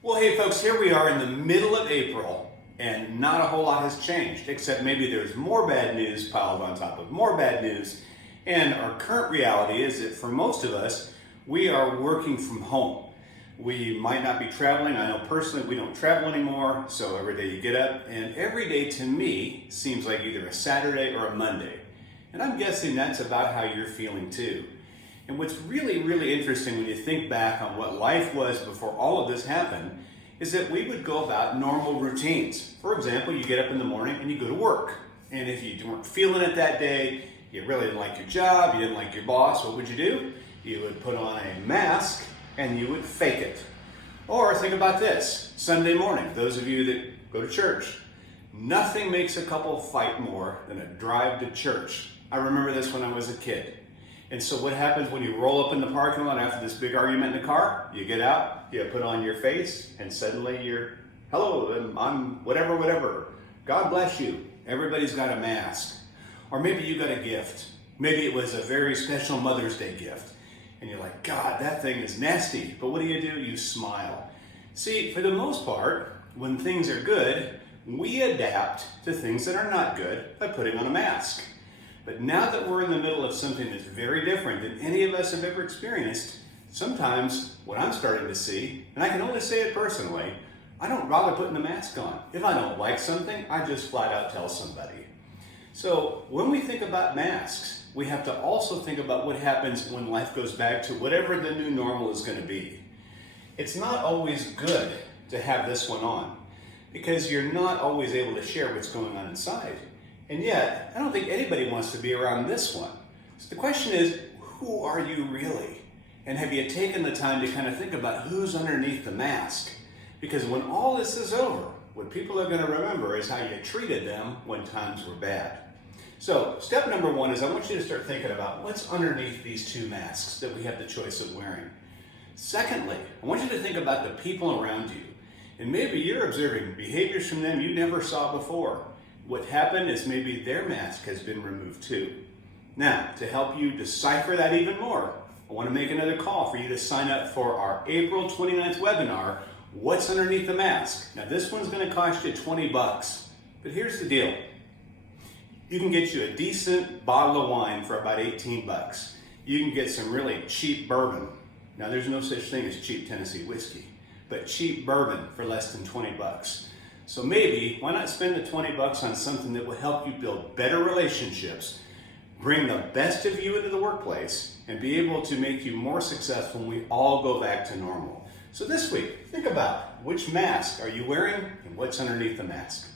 Well, hey folks, here we are in the middle of April, and not a whole lot has changed, except maybe there's more bad news piled on top of more bad news. And our current reality is that for most of us, we are working from home. We might not be traveling. I know personally we don't travel anymore, so every day you get up, and every day to me seems like either a Saturday or a Monday. And I'm guessing that's about how you're feeling too. And what's really, really interesting when you think back on what life was before all of this happened is that we would go about normal routines. For example, you get up in the morning and you go to work. And if you weren't feeling it that day, you really didn't like your job, you didn't like your boss, what would you do? You would put on a mask and you would fake it. Or think about this, Sunday morning, those of you that go to church. Nothing makes a couple fight more than a drive to church. I remember this when I was a kid. And so what happens when you roll up in the parking lot after this big argument in the car? You get out, you put on your face, and suddenly you're, hello, I'm whatever. God bless you. Everybody's got a mask. Or maybe you got a gift. Maybe it was a very special Mother's Day gift. And you're like, God, that thing is nasty. But what do? You smile. See, for the most part, when things are good, we adapt to things that are not good by putting on a mask. But now that we're in the middle of something that's very different than any of us have ever experienced, sometimes what I'm starting to see, and I can only say it personally, I don't bother putting the mask on. If I don't like something, I just flat out tell somebody. So when we think about masks, we have to also think about what happens when life goes back to whatever the new normal is going to be. It's not always good to have this one on because you're not always able to share what's going on inside. And yet, I don't think anybody wants to be around this one. So the question is, who are you really? And have you taken the time to kind of think about who's underneath the mask? Because when all this is over, what people are going to remember is how you treated them when times were bad. So step number one is I want you to start thinking about what's underneath these two masks that we have the choice of wearing. Secondly, I want you to think about the people around you. And maybe you're observing behaviors from them you never saw before. What happened is maybe their mask has been removed too. Now, to help you decipher that even more, I want to make another call for you to sign up for our April 29th webinar, What's Underneath the Mask? Now, this one's going to cost you $20, but here's the deal. You can get you a decent bottle of wine for about $18. You can get some really cheap bourbon. Now, there's no such thing as cheap Tennessee whiskey, but cheap bourbon for less than $20. So maybe, why not spend the $20 on something that will help you build better relationships, bring the best of you into the workplace, and be able to make you more successful when we all go back to normal. So this week, think about which mask are you wearing and what's underneath the mask.